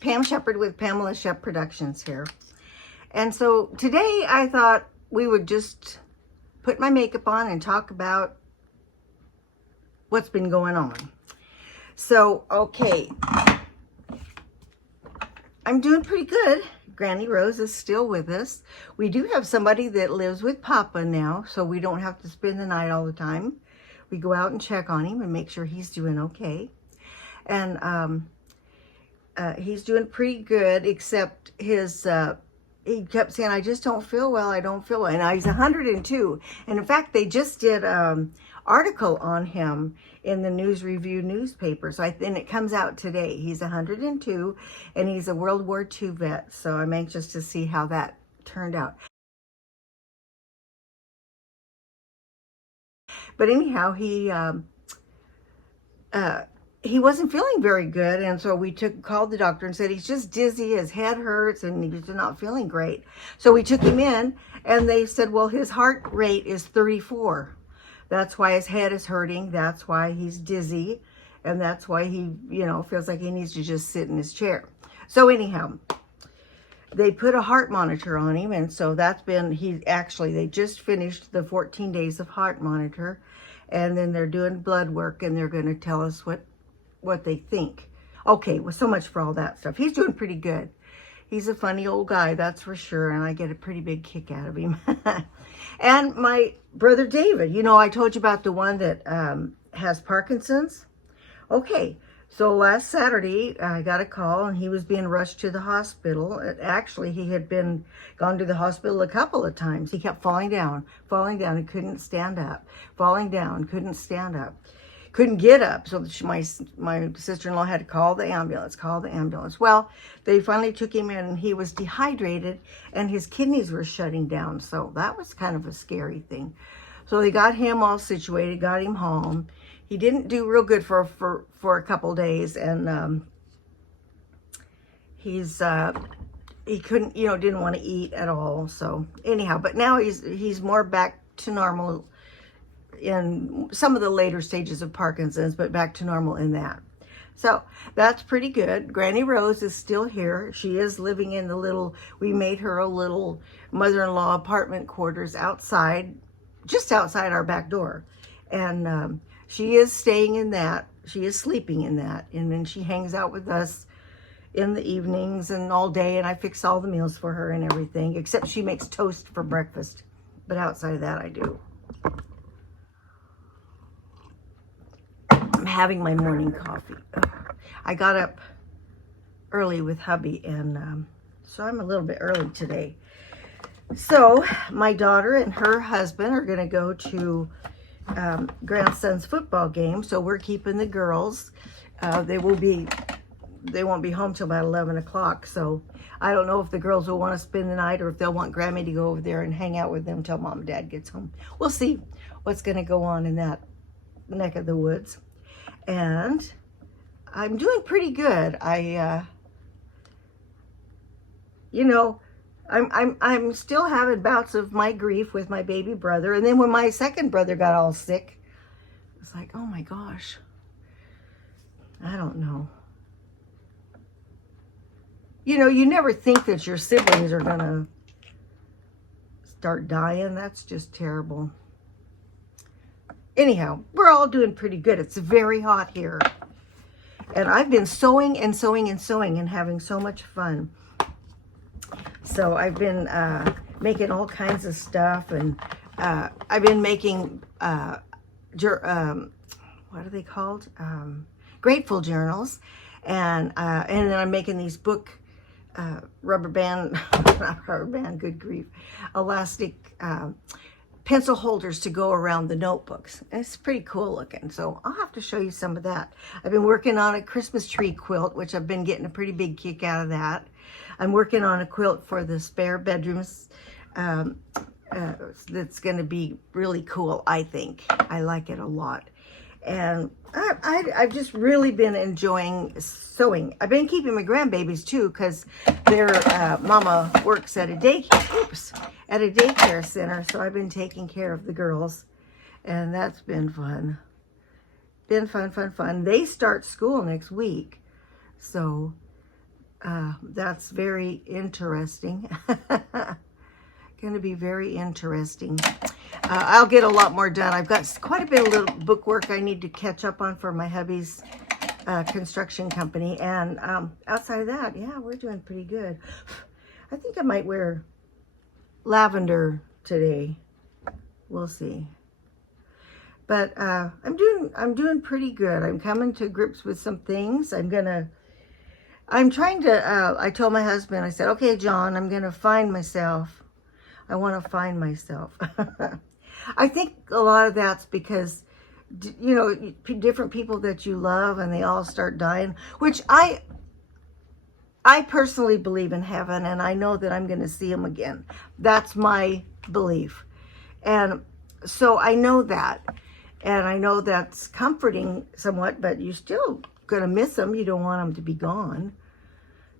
Pam Shepherd with Pamela Shep Productions here. And so today I thought we would just put my makeup on and talk about what's been going on. So, okay. I'm doing pretty good. Granny Rose is still with us. We do have somebody that lives with Papa now, so we don't have to spend the night all the time. We go out and check on him and make sure he's doing okay. And he's doing pretty good, except his, he kept saying, I just don't feel well, I don't feel well. And now he's 102. And in fact, they just did an article on him in the News Review newspaper. So and it comes out today. He's 102, and he's a World War II vet. So I'm anxious to see how that turned out. But anyhow, he wasn't feeling very good, and so we called the doctor and said he's just dizzy, his head hurts, and he's not feeling great. So we took him in, and they said, well, his heart rate is 34. That's why his head is hurting. That's why he's dizzy, and that's why he, feels like he needs to just sit in his chair. So anyhow, they put a heart monitor on him, and so that's been, they just finished the 14 days of heart monitor, and then they're doing blood work, and they're going to tell us what they think. Okay, well, so much for all that stuff. He's doing pretty good. He's a funny old guy, that's for sure, and I get a pretty big kick out of him. And my brother David, I told you about the one that has Parkinson's. Okay, so last Saturday, I got a call, and he was being rushed to the hospital. Actually, he had gone to the hospital a couple of times. He kept falling down, and couldn't stand up. Falling down, couldn't stand up. Couldn't get up, so my sister-in-law had to call the ambulance. Well, they finally took him in, and he was dehydrated, and his kidneys were shutting down, so that was kind of a scary thing. So they got him all situated, got him home. He didn't do real good for a couple days, and he couldn't, didn't want to eat at all. So anyhow, but now he's more back to normal in some of the later stages of Parkinson's, but back to normal in that. So that's pretty good. Granny Rose is still here. She is living in we made her a little mother-in-law apartment quarters outside, just outside our back door. And she is staying in that. She is sleeping in that. And then she hangs out with us in the evenings and all day. And I fix all the meals for her and everything, except she makes toast for breakfast. But outside of that, I do. I'm having my morning coffee. I got up early with hubby, and so I'm a little bit early today. So my daughter and her husband are going to go to grandson's football game, so we're keeping the girls. They won't be home till about 11 o'clock, so I don't know if the girls will want to spend the night or if they'll want Grammy to go over there and hang out with them till Mom and Dad gets home. We'll see what's going to go on in that neck of the woods. And I'm doing pretty good. I'm still having bouts of my grief with my baby brother. And then when my second brother got all sick, it was like, oh my gosh, I don't know. You never think that your siblings are gonna start dying. That's just terrible. Anyhow, we're all doing pretty good. It's very hot here. And I've been sewing and sewing and sewing and having so much fun. So I've been making all kinds of stuff. And I've been making, what are they called? Grateful journals. And then I'm making these book rubber band, not rubber band, good grief, elastic pencil holders to go around the notebooks. It's pretty cool looking, so I'll have to show you some of that. I've been working on a Christmas tree quilt, which I've been getting a pretty big kick out of that. I'm working on a quilt for the spare bedrooms that's going to be really cool, I think. I like it a lot. And I've just really been enjoying sewing. I've been keeping my grandbabies too, because their mama works at a daycare center, so I've been taking care of the girls, and that's been fun. Been fun. They start school next week, so That's very interesting. Going to be very interesting. I'll get a lot more done. I've got quite a bit of little bookwork I need to catch up on for my hubby's construction company. And outside of that, yeah, we're doing pretty good. I think I might wear lavender today. We'll see. But I'm doing pretty good. I'm coming to grips with some things. I'm trying to, I told my husband, I said, okay, John, I'm going to find myself. I want to find myself. I think a lot of that's because, you know, different people that you love and they all start dying, which I personally believe in heaven, and I know that I'm going to see them again. That's my belief. And so I know that. And I know that's comforting somewhat, but you're still going to miss them. You don't want them to be gone.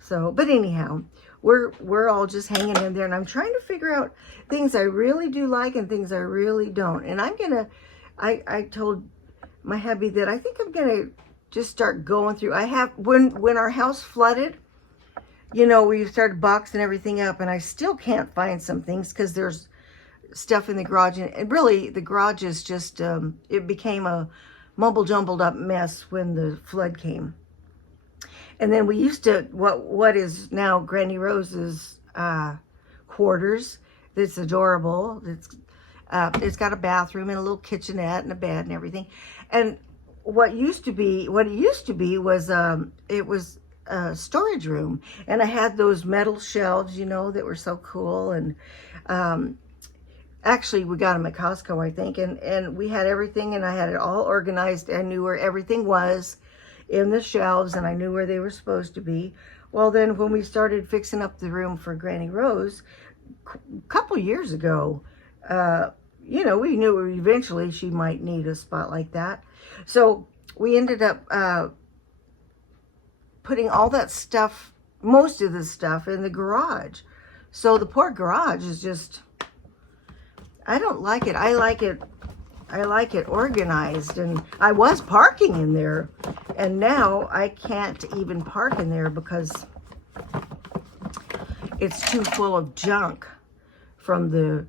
So, but anyhow, we're all just hanging in there, and I'm trying to figure out things I really do like and things I really don't. And I told my hubby that I think I'm gonna just start going through. When our house flooded, you know, we started boxing everything up, and I still can't find some things because there's stuff in the garage, and really the garage is just it became a mumble-jumbled up mess when the flood came. And then we used to, what is now Granny Rose's quarters. It's adorable. It's got a bathroom and a little kitchenette and a bed and everything. And what it used to be was, it was a storage room. And I had those metal shelves, you know, that were so cool. And actually, we got them at Costco, I think. And we had everything, and I had it all organized. I knew where everything was in the shelves, and I knew where they were supposed to be. Well, then when we started fixing up the room for Granny Rose a couple years ago, you know, we knew eventually she might need a spot like that. So we ended up putting all that stuff, most of the stuff, in the garage. So the poor garage is just, I don't like it. I like it organized, and I was parking in there, and now I can't even park in there because it's too full of junk from the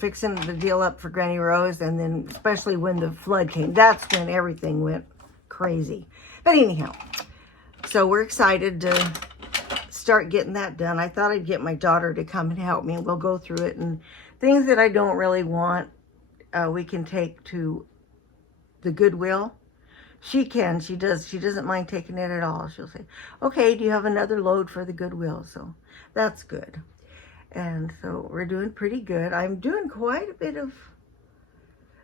fixing the deal up for Granny Rose, and then especially when the flood came, that's when everything went crazy. But anyhow, so we're excited to start getting that done. I thought I'd get my daughter to come and help me, and we'll go through it, and things that I don't really want, we can take to the Goodwill. She doesn't mind taking it at all. She'll say, okay, do you have another load for the Goodwill? So that's good. And so we're doing pretty good. I'm doing quite a bit of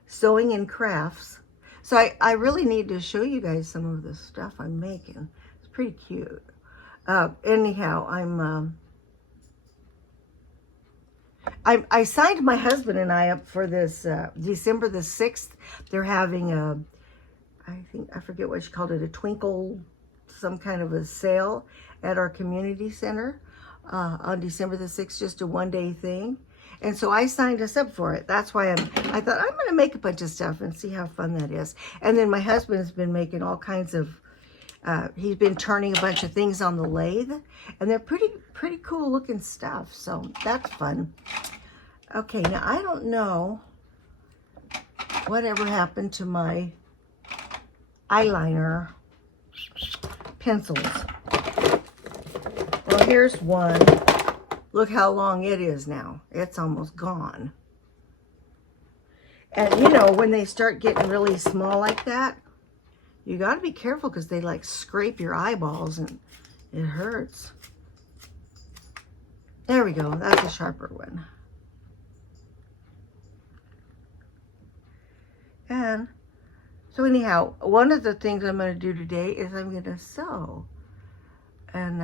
sewing and crafts. So I really need to show you guys some of the stuff I'm making. It's pretty cute. Anyhow, I signed my husband and I up for this December the 6th. They're having I forget what she called it, a twinkle, some kind of a sale at our community center on December the 6th, just a one-day thing. And so I signed us up for it. That's why I thought I'm going to make a bunch of stuff and see how fun that is. And then my husband's been making all kinds of, he's been turning a bunch of things on the lathe, and they're pretty cool looking stuff. So that's fun. Okay, now I don't know whatever happened to my eyeliner pencils. Well, here's one. Look how long it is now. It's almost gone. And you know, when they start getting really small like that, you got to be careful because they like scrape your eyeballs and it hurts. There we go. That's a sharper one. And so anyhow, one of the things I'm going to do today is I'm going to sew. And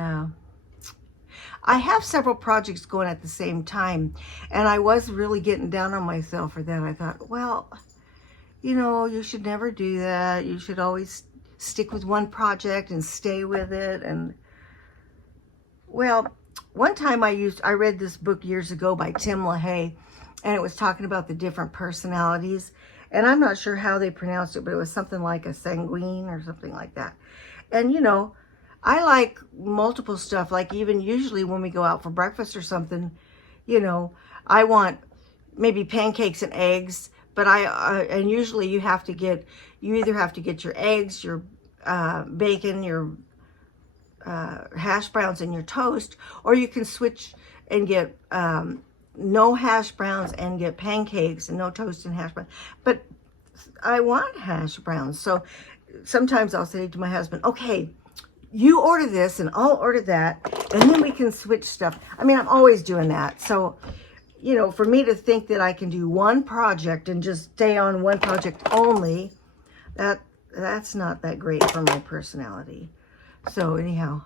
I have several projects going at the same time. And I was really getting down on myself for that. I thought, well, you know, you should never do that. You should always stick with one project and stay with it. And well, one time I read this book years ago by Tim LaHaye, and it was talking about the different personalities. And I'm not sure how they pronounced it, but it was something like a sanguine or something like that. And, you know, I like multiple stuff. Like even usually when we go out for breakfast or something, you know, I want maybe pancakes and eggs, but and usually you either have to get your eggs, your bacon, your hash browns, and your toast, or you can switch and get no hash browns and get pancakes and no toast and hash browns. But I want hash browns. So sometimes I'll say to my husband, okay, you order this and I'll order that, and then we can switch stuff. I mean, I'm always doing that. So, you know, for me to think that I can do one project and just stay on one project only, that's not that great for my personality. So anyhow,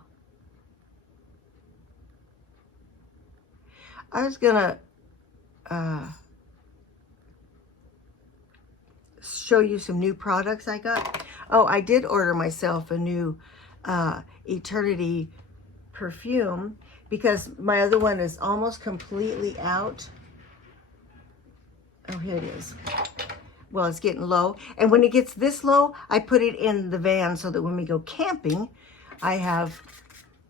I was gonna show you some new products I got. Oh, I did order myself a new Eternity perfume because my other one is almost completely out. Oh, here it is. Well, it's getting low. And when it gets this low, I put it in the van so that when we go camping, I have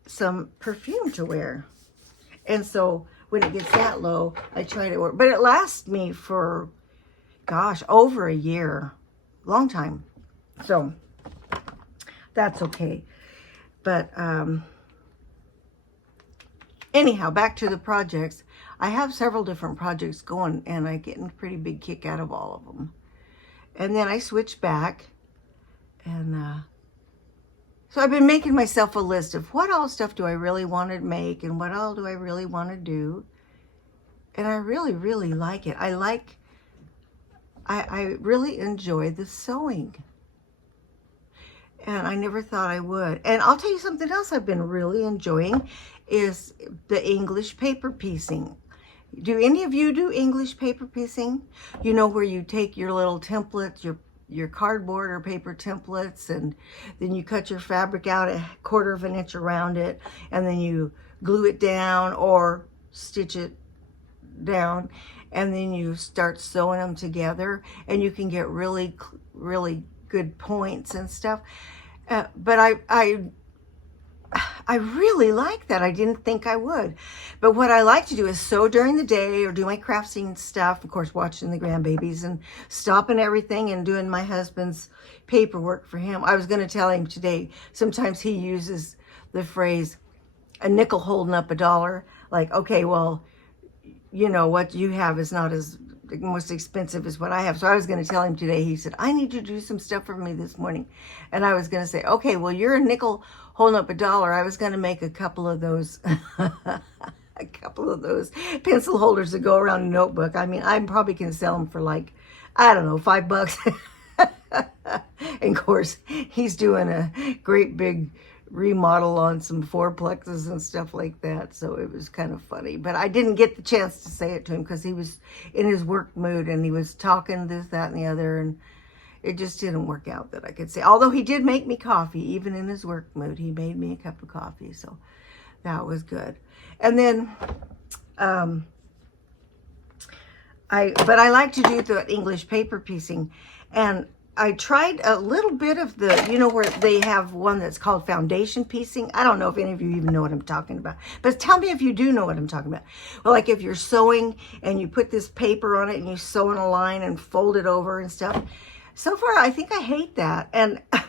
some perfume to wear. And so when it gets that low, I try to work. But it lasts me for, gosh, over a year. Long time. So that's okay. But anyhow, back to the projects. I have several different projects going, and I get a pretty big kick out of all of them. And then I switch back, and so I've been making myself a list of what all stuff do I really want to make and what all do I really want to do. And I really, really like it. I really enjoy the sewing. And I never thought I would. And I'll tell you something else I've been really enjoying is the English paper piecing. Do any of you do English paper piecing? You know, where you take your little templates, your cardboard or paper templates, and then you cut your fabric out a 1/4 of an inch around it, and then you glue it down or stitch it down, and then you start sewing them together, and you can get really, really good points and stuff. But I really like that. I didn't think I would. But what I like to do is sew during the day or do my craft scene stuff, of course, watching the grandbabies and stopping everything and doing my husband's paperwork for him. I was going to tell him today, sometimes he uses the phrase, a nickel holding up a dollar. Like, okay, well, you know, what you have is not as most expensive as what I have. So I was going to tell him today, he said, I need you to do some stuff for me this morning. And I was going to say, okay, well, you're a nickel holding up a dollar. I was going to make a couple of those, a couple of those pencil holders that go around a notebook. I mean, I probably can sell them for like, I don't know, $5. And of course, he's doing a great big remodel on some fourplexes and stuff like that, so it was kind of funny. But I didn't get the chance to say it to him because he was in his work mood and he was talking this, that, and the other, and it just didn't work out that I could say. Although he did make me coffee, even in his work mood, he made me a cup of coffee, so that was good. And then but I like to do the English paper piecing, and I tried a little bit of the, you know, where they have one that's called foundation piecing. I don't know if any of you even know what I'm talking about, but tell me if you do know what I'm talking about. Well, like if you're sewing and you put this paper on it and you sew in a line and fold it over and stuff. So far, I think I hate that. And I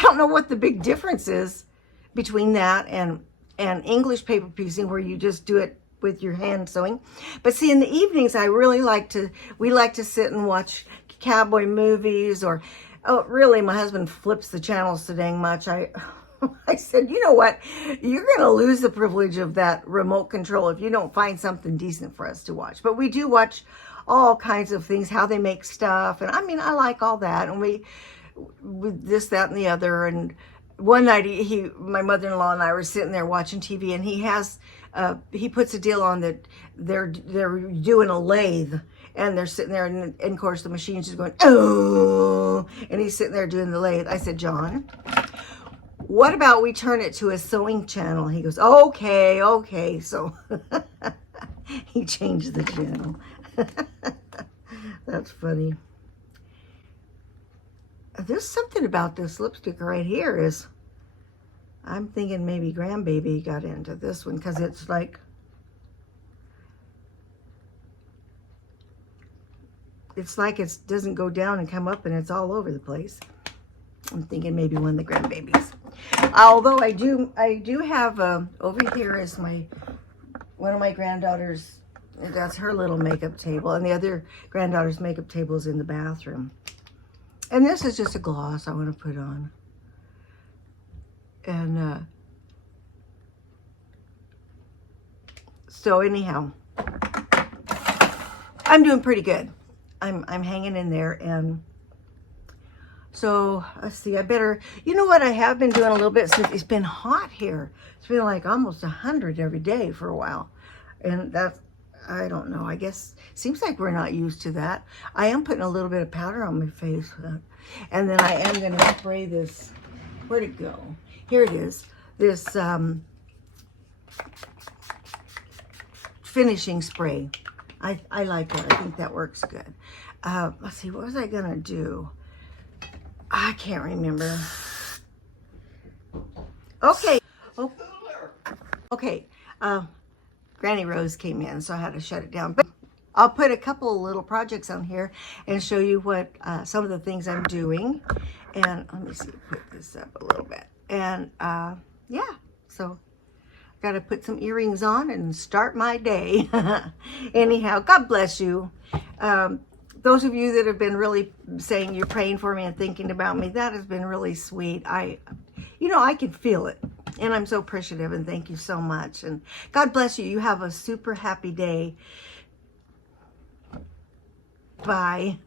don't know what the big difference is between that and English paper piecing, where you just do it with your hand sewing. But see, in the evenings, we like to sit and watch cowboy movies, or, oh, really, my husband flips the channels so dang much. I said, you know what? You're going to lose the privilege of that remote control if you don't find something decent for us to watch. But we do watch all kinds of things, how they make stuff. And I mean, I like all that. And we this, that, and the other. And one night my mother-in-law and I were sitting there watching TV, and he puts a deal on that they're doing a lathe. And they're sitting there, and of course, the machine's just going, oh, and he's sitting there doing the lathe. I said, John, what about we turn it to a sewing channel? He goes, okay. So he changed the channel. That's funny. There's something about this lipstick right here is, I'm thinking maybe grandbaby got into this one because it's like, it doesn't go down and come up and it's all over the place. I'm thinking maybe one of the grandbabies. Although I do have over here is one of my granddaughters. That's her little makeup table, and the other granddaughter's makeup table is in the bathroom. And this is just a gloss I want to put on. And so anyhow, I'm doing pretty good. I'm hanging in there. And so let's see, I better, you know what, I have been doing a little bit since it's been hot here. It's been like almost 100 every day for a while. And that's, I don't know, I guess, seems like we're not used to that. I am putting a little bit of powder on my face. And then I am going to spray this, where'd it go? Here it is. This finishing spray. I like it. I think that works good. Let's see, what was I going to do? I can't remember. Okay. Oh, okay. Granny Rose came in, so I had to shut it down. But I'll put a couple of little projects on here and show you what some of the things I'm doing. And let me see, put this up a little bit. And yeah, so got to put some earrings on and start my day. Anyhow, God bless you. Those of you that have been really saying you're praying for me and thinking about me, that has been really sweet. You know, I can feel it. And I'm so appreciative, and thank you so much. And God bless you. You have a super happy day. Bye.